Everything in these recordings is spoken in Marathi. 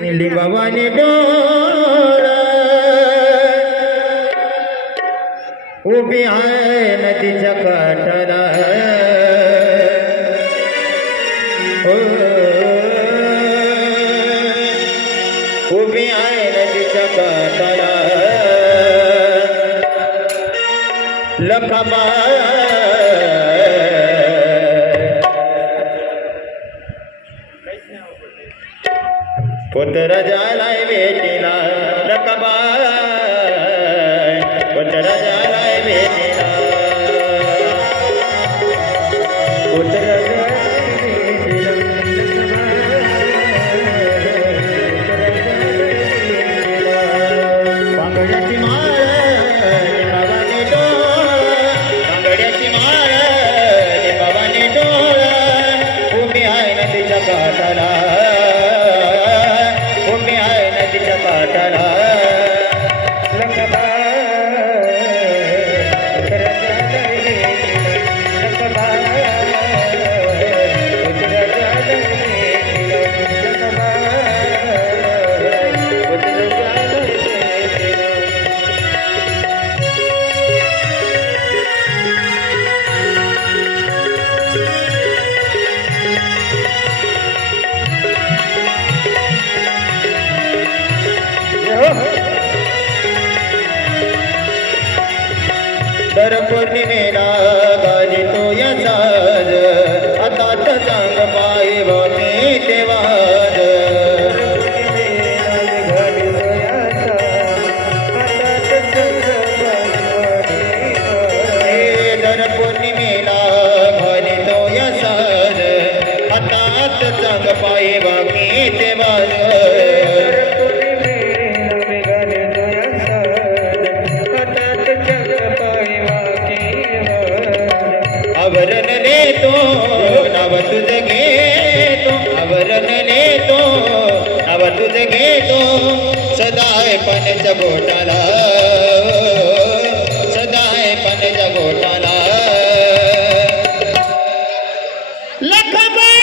लिंबावाने डोळ उभी आहे नदीच्या काठाला। हो। उभी आहे नदीच्या काठाला। लखाबा पुत्र जालाय वेटिला लखाबा दर पौर्णिमेला गाजितो या साज आता चांग पाय बोते तेवाज दर पौर्णिमेला घालितो या साज आता चांग पाय बाकी तेवाज आवरण लेतो नाव तुझ घेतो. आवरण लेतो नाव तुझ घेतो. सदाय पणच बोटाला. सदाय पणच बोटाला. लखबा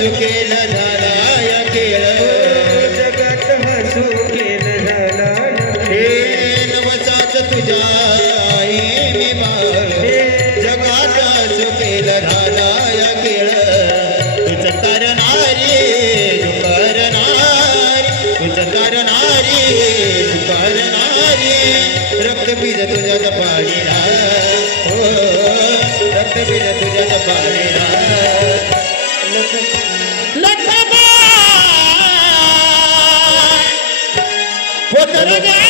जगात हसू केलं झाला या खेळ हे नवजात तुझ्या ये मी बाळे जगात हसू केलं झाला या तुझ तरणारी करणारी तुझ करणारी करणारी. रक्तबीज तुझ्यात पाणीला हो रक्तबीज तुझ्यात पाणीला लखबा पोतर